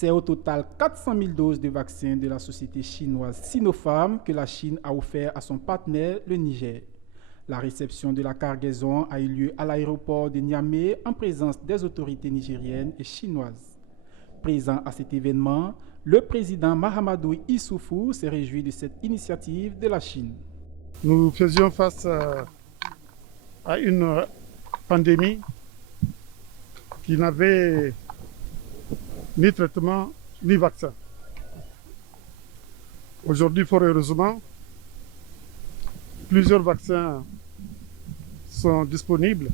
C'est au total 400 000 doses de vaccins de la société chinoise Sinopharm que la Chine a offert à son partenaire, le Niger. La réception de la cargaison a eu lieu à l'aéroport de Niamey en présence des autorités nigériennes et chinoises. Présent à cet événement, le président Mahamadou Issoufou s'est réjoui de cette initiative de la Chine. Nous faisions face à une pandémie qui n'avait ni traitement ni vaccin. Aujourd'hui, fort heureusement, plusieurs vaccins sont disponibles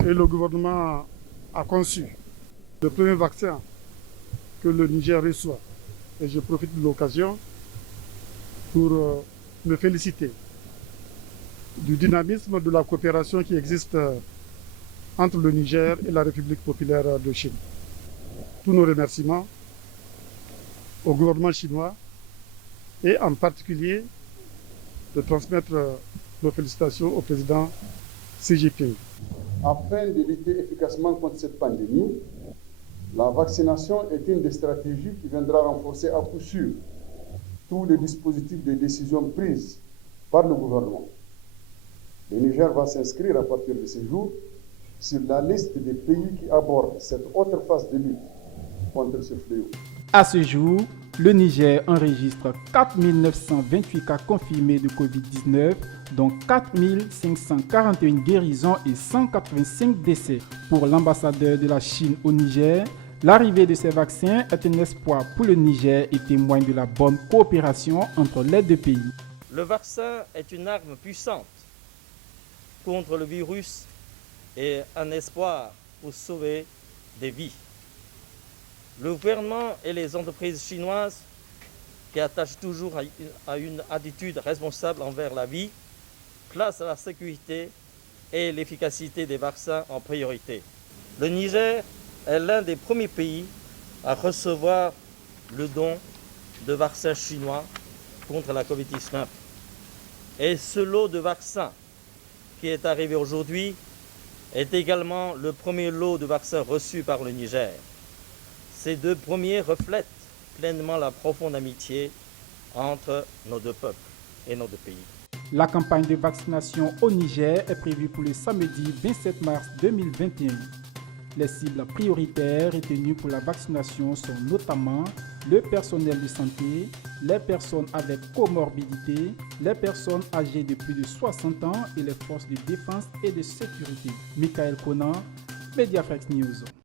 et le gouvernement a conçu le premier vaccin que le Niger reçoit. Et je profite de l'occasion pour me féliciter du dynamisme de la coopération qui existe entre le Niger et la République populaire de Chine. Tous nos remerciements au gouvernement chinois et en particulier de transmettre nos félicitations au président Xi Jinping. Afin de lutter efficacement contre cette pandémie, la vaccination est une des stratégies qui viendra renforcer à coup sûr tous les dispositifs de décision prises par le gouvernement. Le Niger va s'inscrire à partir de ce jour sur la liste des pays qui abordent cette autre phase de lutte contre ce fléau. À ce jour, le Niger enregistre 4 928 cas confirmés de Covid-19, dont 4 541 guérisons et 185 décès. Pour l'ambassadeur de la Chine au Niger, l'arrivée de ces vaccins est un espoir pour le Niger et témoigne de la bonne coopération entre les deux pays. Le vaccin est une arme puissante contre le virus et un espoir pour sauver des vies. Le gouvernement et les entreprises chinoises qui attachent toujours à une attitude responsable envers la vie placent la sécurité et l'efficacité des vaccins en priorité. Le Niger est l'un des premiers pays à recevoir le don de vaccins chinois contre la Covid-19. Et ce lot de vaccins qui est arrivé aujourd'hui est également le premier lot de vaccins reçus par le Niger. Ces deux premiers reflètent pleinement la profonde amitié entre nos deux peuples et nos deux pays. La campagne de vaccination au Niger est prévue pour le samedi 27 mars 2021. Les cibles prioritaires retenues pour la vaccination sont notamment le personnel de santé, les personnes avec comorbidité, les personnes âgées de plus de 60 ans et les forces de défense et de sécurité. Michael Conan, Mediaflex News.